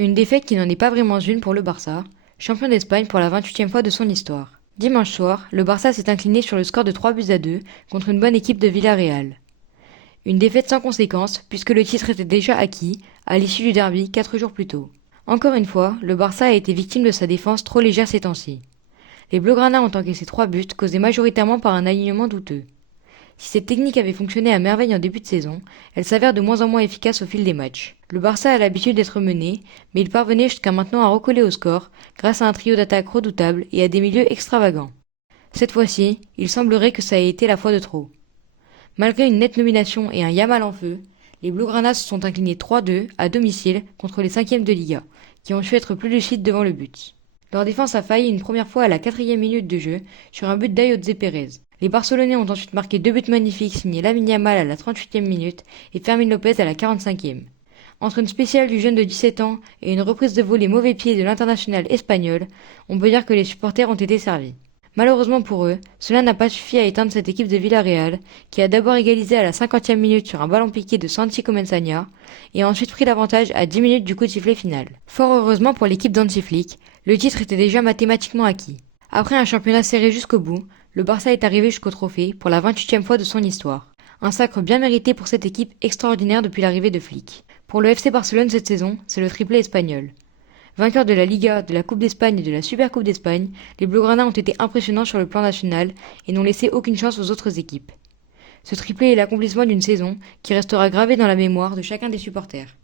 Une défaite qui n'en est pas vraiment une pour le Barça, champion d'Espagne pour la 28e fois de son histoire. Dimanche soir, le Barça s'est incliné sur le score de 3 buts à 2 contre une bonne équipe de Villarreal. Une défaite sans conséquence puisque le titre était déjà acquis à l'issue du derby 4 jours plus tôt. Encore une fois, le Barça a été victime de sa défense trop légère ces temps-ci. Les Blaugrana ont encaissé 3 buts causés majoritairement par un alignement douteux. Si cette technique avait fonctionné à merveille en début de saison, elle s'avère de moins en moins efficace au fil des matchs. Le Barça a l'habitude d'être mené, mais il parvenait jusqu'à maintenant à recoller au score grâce à un trio d'attaques redoutable et à des milieux extravagants. Cette fois-ci, il semblerait que ça ait été la fois de trop. Malgré une nette nomination et un Yamal en feu, les Blaugrana se sont inclinés 3-2 à domicile contre les 5e de Liga, qui ont su être plus lucides devant le but. Leur défense a failli une première fois à la 4e minute de jeu sur un but d'Ayoze Pérez. Les Barcelonais ont ensuite marqué 2 buts magnifiques signés Lamine Yamal à la 38e minute et Fermin Lopez à la 45e. Entre une spéciale du jeune de 17 ans et une reprise de volée mauvais pied de l'international espagnol, on peut dire que les supporters ont été servis. Malheureusement pour eux, cela n'a pas suffi à éteindre cette équipe de Villarreal, qui a d'abord égalisé à la 50e minute sur un ballon piqué de Santi Comensagna, et a ensuite pris l'avantage à 10 minutes du coup de sifflet final. Fort heureusement pour l'équipe d'Hansi Flick, le titre était déjà mathématiquement acquis. Après un championnat serré jusqu'au bout, le Barça est arrivé jusqu'au trophée pour la 28e fois de son histoire. Un sacre bien mérité pour cette équipe extraordinaire depuis l'arrivée de Flick. Pour le FC Barcelone cette saison, c'est le triplé espagnol. Vainqueurs de la Liga, de la Coupe d'Espagne et de la Supercoupe d'Espagne, les Blaugrana ont été impressionnants sur le plan national et n'ont laissé aucune chance aux autres équipes. Ce triplé est l'accomplissement d'une saison qui restera gravée dans la mémoire de chacun des supporters.